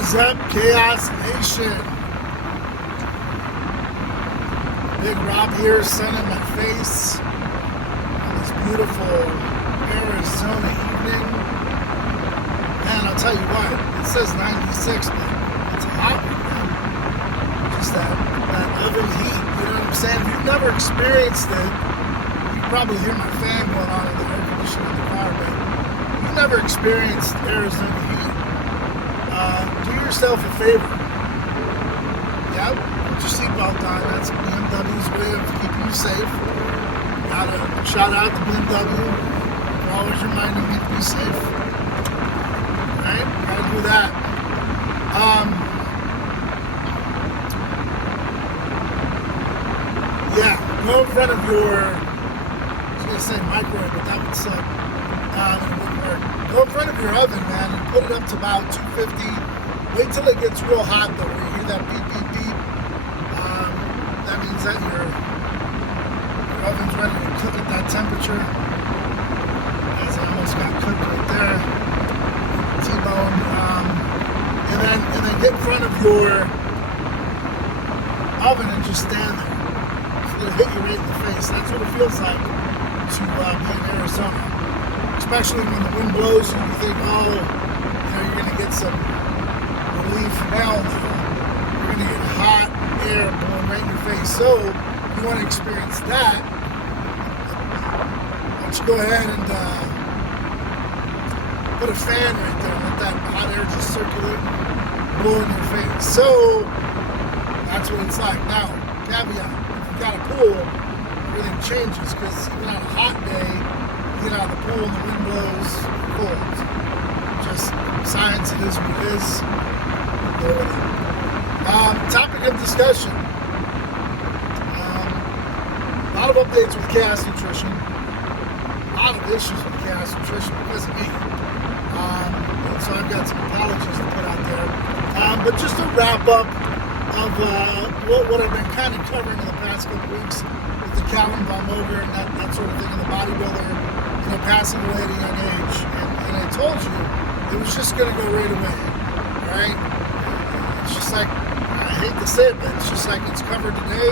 is up, Chaos Nation? Big Rob here, sun in my face on this beautiful Arizona evening. Man, I'll tell you what, it says 96, but it's hot right now. Just that oven heat, you know what I'm saying? If you've never experienced it, you probably hear my fan going on in the air conditioning in the car, but if you've never experienced Arizona heat, do yourself a favor. Yeah, put your seatbelt on. That's BMW's way of keeping you safe. Gotta shout out to BMW for always reminding me to be safe. Right? Gotta do that. Yeah, go in front of your, I was gonna say microwave, but that would suck. It wouldn't work. Go in front of your oven, man, and put it up to about 250. Wait till it gets real hot, though. When you hear that beep, beep, beep, that means that your oven's ready to cook at that temperature. As I almost got cooked right there. T-bone. And then get in front of your oven and just stand there. So it'll hit you right in the face. That's what it feels like to be in Arizona. Especially when the wind blows and you think, oh, you're going to get some relief. Well, you're going to get hot air blowing right in your face. So, if you want to experience that, why don't you go ahead and put a fan right there and let that hot air just circulate and blow in your face. So, that's what it's like. Now, caveat, if you've got a pool, everything changes because even on a hot day, get out of the pool and the wind blows cold. Just science, it is what it is. Go with it. Topic of discussion. A lot of updates with Chaos Nutrition. A lot of issues with Chaos Nutrition because of me. So I've got some apologies to put out there. But just a wrap up of what I've been kind of covering in the past couple weeks with the Calum Von Moger and that sort of thing in the bodybuilder. Passing away at a young age, and I told you it was just going to go right away, right? It's just like, I hate to say it, but it's just like it's covered today,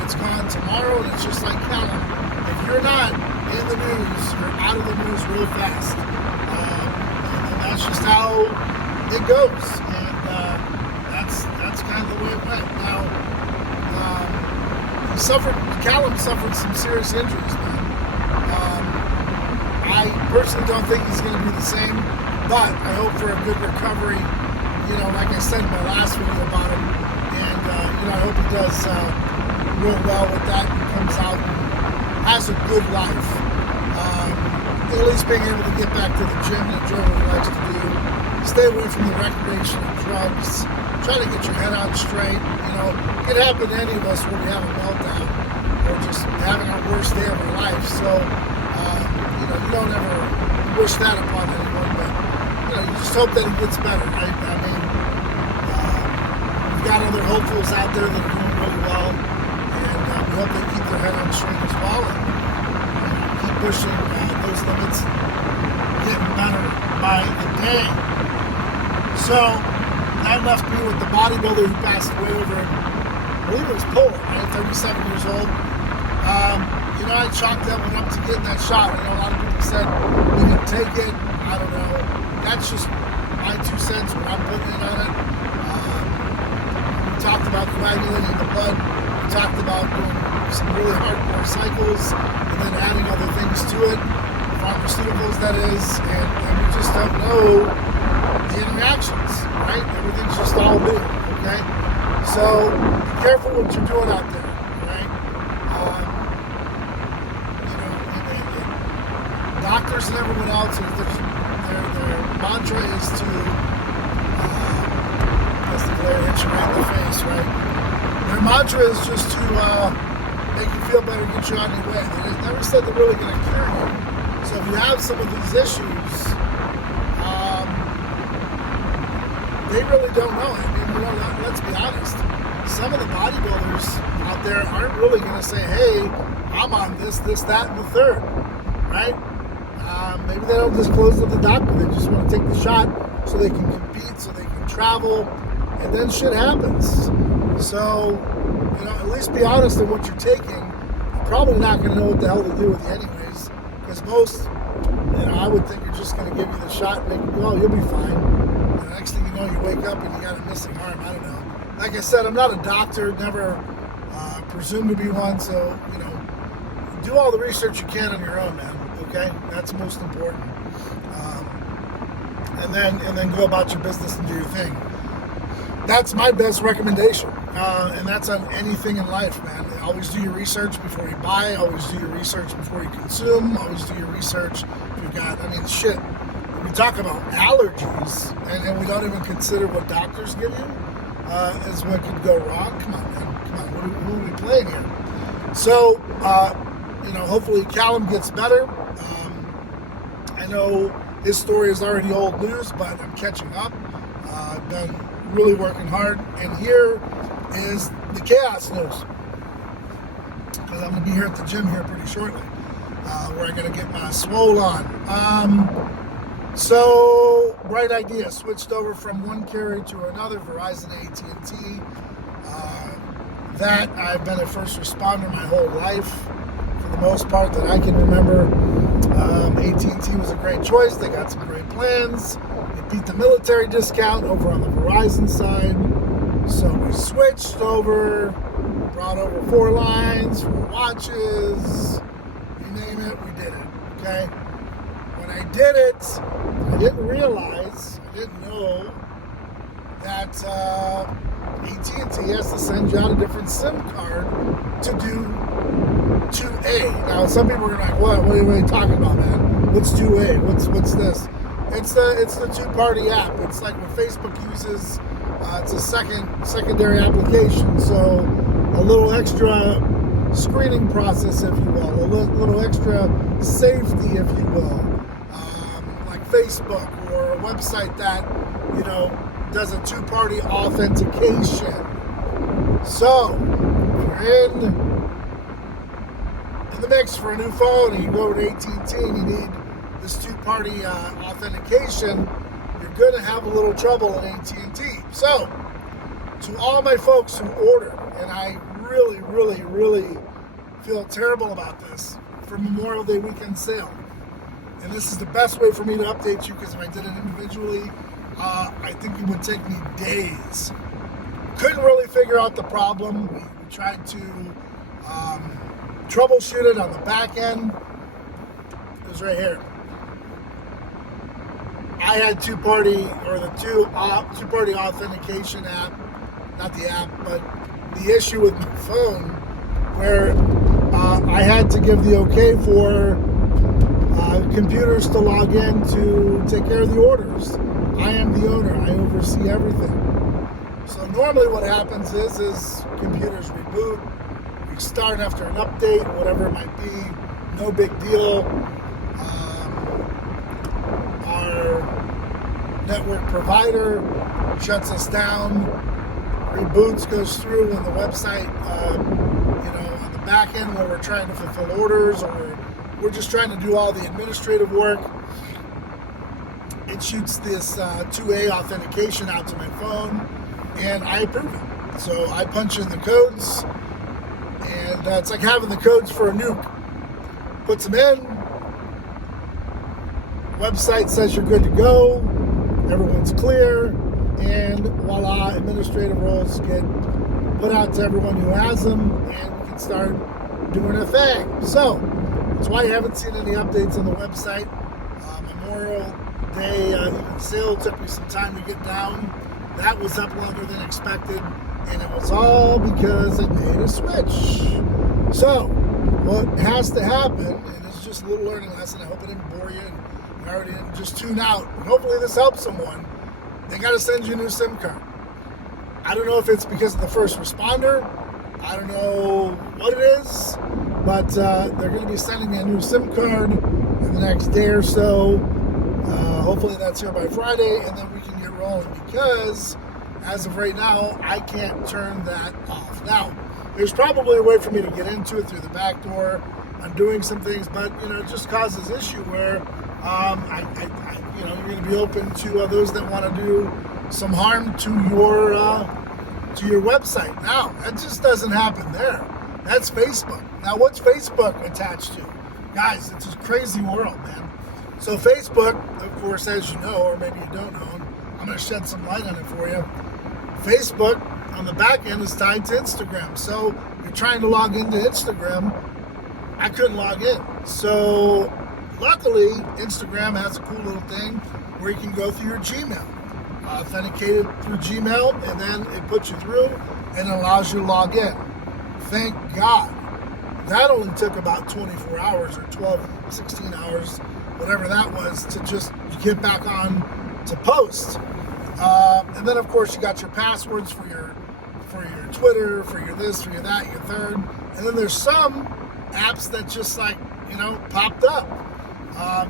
it's gone tomorrow, and it's just like, Calum, if you're not in the news, you're out of the news real fast. And that's just how it goes, and that's kind of the way it went. Now, Calum suffered some serious injuries, man. I personally don't think he's going to be the same, but I hope for a good recovery, you know, like I said in my last video about him, and, you know, I hope he does real well with that and comes out and has a good life. At least being able to get back to the gym and enjoy what he likes to do, stay away from the recreational drugs, try to get your head on straight, you know, it can happen to any of us when we have a meltdown or just having our worst day of our life, so, you don't ever wish that upon anyone, but you know, you just hope that he gets better, right? I mean, we've got other hopefuls out there that are doing really well, and we hope they keep their head on straight as well and keep pushing those limits, getting better by the day. So that left me with the bodybuilder who passed away over, I believe it was Poland, right? 37 years old. You know, I chalked that one up to getting that shot. I know a lot of people said we can take it. I don't know. That's just my 2 cents when I'm putting it on it. We talked about coagulating the blood. We talked about doing some really hardcore cycles and then adding other things to it, pharmaceuticals that is, and we just don't know the interactions, right? Everything's just all new, okay? So be careful what you're doing out there. Doctors and everyone else, their mantra is to, that's the glare hit you right in the face, right? Their mantra is just to make you feel better, get you out of your way. They never said they're really going to cure you. So if you have some of these issues, they really don't know. I mean, you know, let's be honest. Some of the bodybuilders out there aren't really going to say, hey, I'm on this, that, and the third, right? Maybe they don't disclose to the doctor. They just want to take the shot so they can compete, so they can you travel, and then shit happens. So, at least be honest in what you're taking. You're probably not going to know what the hell to do with you anyways, because most, I would think are just going to give you the shot and make you go, oh, you'll be fine. And the next thing you know, you wake up and you got a missing arm. I don't know. Like I said, I'm not a doctor, never presumed to be one, so, do all the research you can on your own, man, okay? That's most important. And then go about your business and do your thing. That's my best recommendation, and that's on anything in life, man. Always do your research before you buy. Always do your research before you consume. Always do your research if you've got, shit. We talk about allergies, and we don't even consider what doctors give you as what could go wrong. Come on, man. Come on. Who are we playing here? So, hopefully Calum gets better. I know his story is already old news, but I'm catching up. I've been really working hard, and here is the chaos news, because I'm going to be here at the gym here pretty shortly, where I got to get my swole on. So, bright idea, switched over from one carrier to another, Verizon, AT&T. That I've been a first responder my whole life, for the most part that I can remember. AT&T was a great choice. They got some great plans. They beat the military discount over on the Verizon side. So we switched over, brought over 4 lines, 4 watches, you name it, we did it, okay? When I did it, I didn't know that AT&T has to send you out a different SIM card to do 2A. Now, some people are like, what are you talking about, man? What's 2A? What's this? It's the two-party app. It's like what Facebook uses. It's a secondary application. So a little extra screening process, if you will. A little extra safety, if you will. Like Facebook or a website that, does a two-party authentication. So, you're in the mix for a new phone, and you go over to AT&T and you need this two-party authentication, you're going to have a little trouble at AT&T. So, to all my folks who ordered, and I really, really, really feel terrible about this, for Memorial Day weekend sale. And this is the best way for me to update you, because if I did it individually, I think it would take me days. Couldn't really figure out the problem. We tried to troubleshoot it on the back end. It was right here. I had two-party authentication app, not the app, but the issue with my phone, where I had to give the okay for computers to log in to take care of the orders. I am the owner. I oversee everything. So normally what happens is computers reboot, restart after an update, whatever it might be, no big deal. Our network provider shuts us down, reboots, goes through when the website, on the back end where we're trying to fulfill orders, or we're just trying to do all the administrative work. It shoots this 2A authentication out to my phone, and I approve it. So I punch in the codes, and it's like having the codes for a nuke. Puts them in, website says you're good to go, everyone's clear, and voila, administrative roles get put out to everyone who has them, and we can start doing a thing. So that's why you haven't seen any updates on the website. Memorial Day sale took me some time to get down. That was up longer than expected, and it was all because I made a switch. So what has to happen, and it's just a little learning lesson, I hope it didn't bore you and you already didn't just tune out, but hopefully this helps someone. They got to send you a new SIM card. I don't know if it's because of the first responder, I don't know what it is, but they're going to be sending me a new SIM card in the next day or so. Hopefully that's here by Friday, and then we can get rolling, because as of right now, I can't turn that off. Now, there's probably a way for me to get into it through the back door. I'm doing some things, but it just causes issue where You're going to be open to those that want to do some harm to your website. Now, that just doesn't happen there. That's Facebook. Now, what's Facebook attached to? Guys, it's a crazy world, man. So Facebook, of course, as you know, or maybe you don't know, and I'm going to shed some light on it for you. Facebook, on the back end, is tied to Instagram. So you're trying to log into Instagram. I couldn't log in. So luckily, Instagram has a cool little thing where you can go through your Gmail. Authenticate it through Gmail, and then it puts you through and allows you to log in. Thank God. That only took about 24 hours or 12, 16 hours, whatever that was, to just get back on to post. And then, of course, you got your passwords for your Twitter, for your this, for your that, your third. And then there's some apps that just popped up.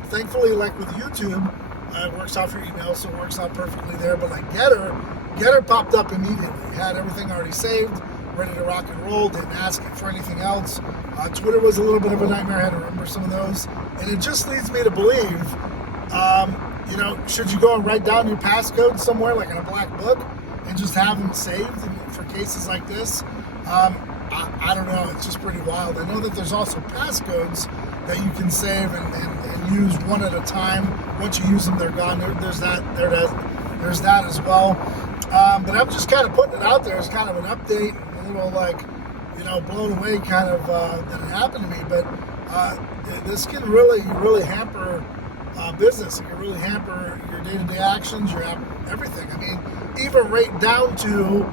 Thankfully, like with YouTube, it works out for email, so it works out perfectly there. But like Getter popped up immediately. Had everything already saved, ready to rock and roll. Didn't ask it for anything else. Twitter was a little bit of a nightmare. I had to remember some of those, and it just leads me to believe, should you go and write down your passcode somewhere, like in a black book, and just have them saved for cases like this? I don't know. It's just pretty wild. I know that there's also passcodes that you can save and use one at a time. Once you use them, they're gone. There's that as well. But I'm just kind of putting it out there as kind of an update, a little blown away kind of that it happened to me. But this can really hamper business. It can really hamper your day-to-day actions, your everything. I mean, even right down to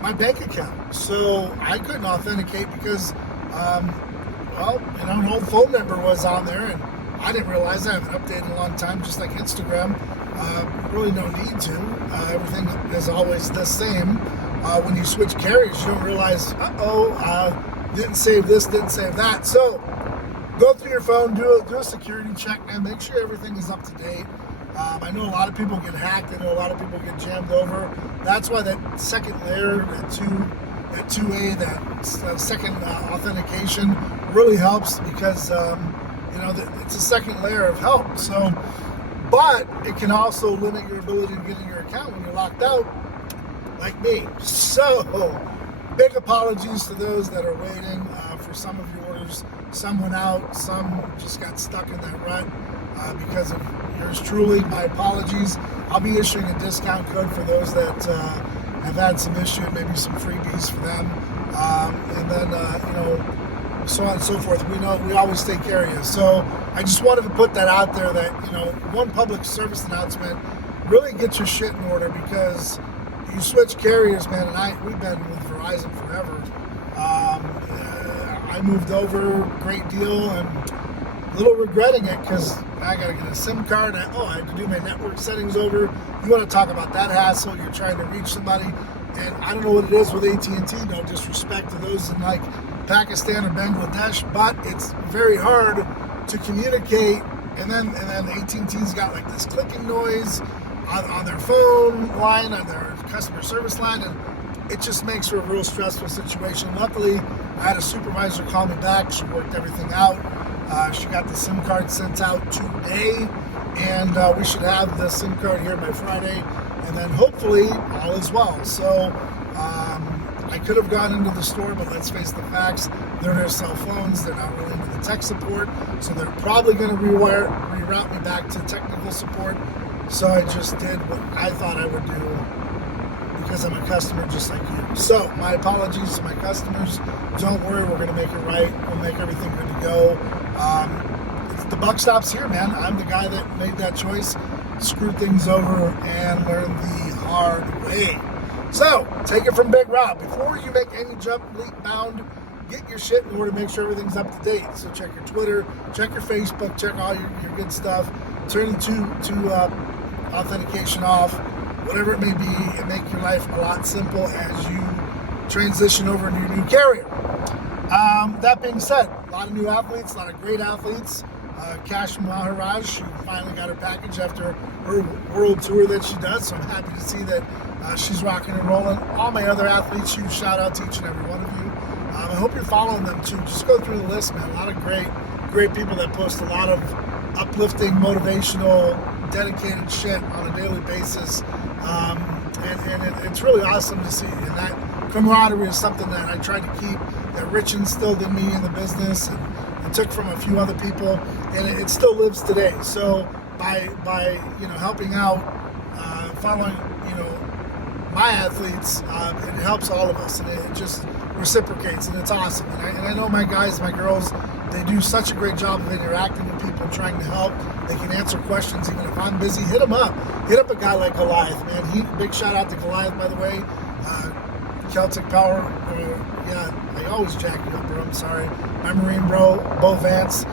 my bank account. So I couldn't authenticate because, an old phone number was on there, and I didn't realize I haven't updated in a long time, just like Instagram. Really no need to. Everything is always the same. When you switch carriers, you don't realize, didn't save this, didn't save that. So go through your phone, do a security check, and make sure everything is up to date. I know a lot of people get hacked. I know a lot of people get jammed over. That's why that second layer, that 2A, that second authentication really helps because, it's a second layer of help. So, but it can also limit your ability to get in your account when you're locked out, like me. So, big apologies to those that are waiting for some of your orders. Some went out, some just got stuck in that rut because of yours truly. My apologies. I'll be issuing a discount code for those that have had some issue, maybe some freebies for them, and then so on and so forth. We always take care of you. So I just wanted to put that out there that one public service announcement. Really get your shit in order because you switch carriers, man. And we've been with Verizon forever. I moved over, great deal, and a little regretting it because I got to get a SIM card. I had to do my network settings over. You want to talk about that hassle? You're trying to reach somebody, and I don't know what it is with AT&T. No disrespect to those in like Pakistan or Bangladesh, but it's very hard to communicate. And then AT&T's got like this clicking noise on their phone line, on their customer service line, and it just makes for a real stressful situation. Luckily, I had a supervisor call me back. She worked everything out. She got the SIM card sent out today, and we should have the SIM card here by Friday, and then hopefully all is well. So I could have gone into the store, but let's face the facts. They're their cell phones. They're not really into the tech support, so they're probably going to reroute me back to technical support. So I just did what I thought I would do because I'm a customer just like you. So my apologies to my customers. Don't worry, we're going to make it right. We'll make everything good to go. The buck stops here, man. I'm the guy that made that choice, screwed things over, and learned the hard way. So take it from Big Rob. Before you make any jump, leap, bound, get your shit in order to make sure everything's up to date. So check your Twitter, check your Facebook, check all your good stuff. Turn it to authentication off, whatever it may be, and make your life a lot simple as you transition over to your new carrier. That being said, a lot of new athletes, a lot of great athletes. Cash Maharaj, she finally got her package after her world tour that she does, so I'm happy to see that she's rocking and rolling. All my other athletes, huge shout out to each and every one of you. I hope you're following them too. Just go through the list, man. A lot of great people that post a lot of uplifting, motivational, dedicated shit on a daily basis. It's really awesome to see. And that camaraderie is something that I tried to keep, that Rich instilled in me in the business, and I took from a few other people, and it still lives today. So by helping out, following my athletes, it helps all of us, and it just reciprocates, and it's awesome. And I know my guys, my girls, they do such a great job of interacting with people, trying to help. They can answer questions even if I'm busy. Hit them up. Hit up a guy like Goliath, man. Big shout out to Goliath, by the way. Celtic Power. I always jack you up, bro. I'm sorry. My Marine bro, Bo Vance.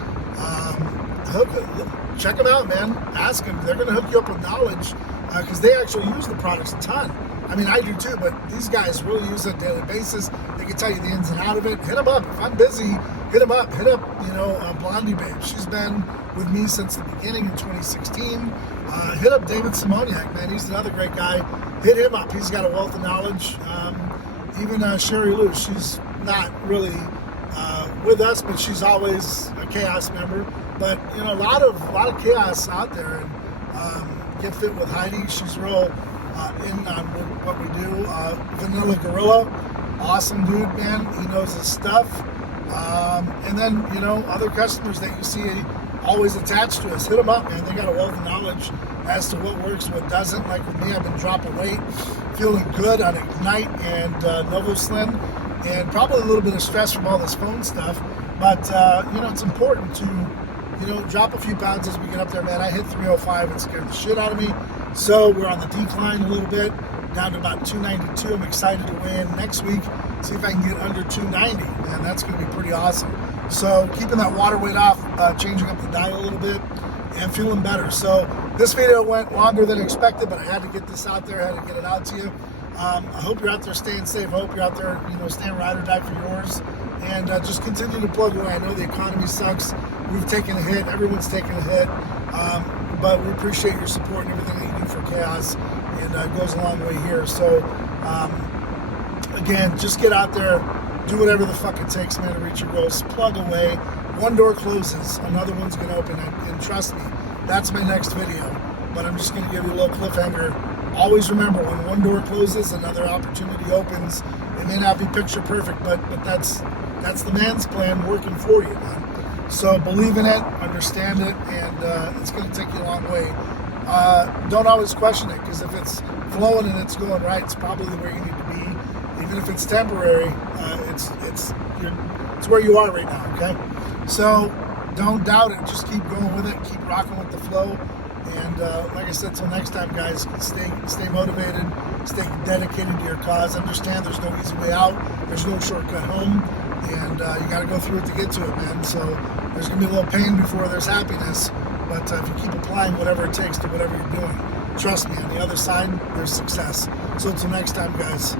Check them out, man. Ask them. They're going to hook you up with knowledge, because they actually use the products a ton. I mean, I do too, but these guys really use it on a daily basis. They can tell you the ins and out of it. Hit them up. If I'm busy, hit them up. Hit up, Blondie Babe. She's been with me since the beginning in 2016. Hit up David Simoniak, man. He's another great guy. Hit him up. He's got a wealth of knowledge. Even Sherry Lou, she's not really with us, but she's always a Chaos member. But a lot of chaos out there. And Get Fit with Heidi, she's real in on what we do. Vanilla Gorilla, awesome dude, man. He knows his stuff. And then other customers that you see always attached to us, hit them up, man. They got a wealth of knowledge as to what works, what doesn't. Like with me, I've been dropping weight, feeling good on Ignite and NovoSlim, and probably a little bit of stress from all this phone stuff. But it's important to drop a few pounds as we get up there, man. I hit 305. It scared the shit out of me. So we're on the decline a little bit, down to about 292. I'm excited to weigh in next week, see if I can get under 290. Man, that's going to be pretty awesome. So keeping that water weight off, changing up the diet a little bit, and feeling better. So this video went longer than expected, but I had to get this out there. I had to get it out to you. I hope you're out there staying safe. I hope you're out there, staying ride or die for yours. And just continue to plug away. I know the economy sucks. We've taken a hit. Everyone's taken a hit. But we appreciate your support and everything that you do for Chaos. And it goes a long way here. So, again, just get out there. Do whatever the fuck it takes, man, to reach your goals. Plug away. One door closes. Another one's going to open. And trust me, that's my next video. But I'm just going to give you a little cliffhanger. Always remember, when one door closes, another opportunity opens. It may not be picture perfect, but that's the man's plan working for you, man. So believe in it, understand it, and it's going to take you a long way. Don't always question it, because if it's flowing and it's going right, it's probably where you need to be. Even if it's temporary, it's where you are right now. Okay, so don't doubt it. Just keep going with it. Keep rocking with the flow. And like I said, till next time, guys, stay motivated, stay dedicated to your cause. Understand there's no easy way out. There's no shortcut home. And you got to go through it to get to it, man. So there's going to be a little pain before there's happiness. But if you keep applying whatever it takes to whatever you're doing, trust me, on the other side, there's success. So until next time, guys.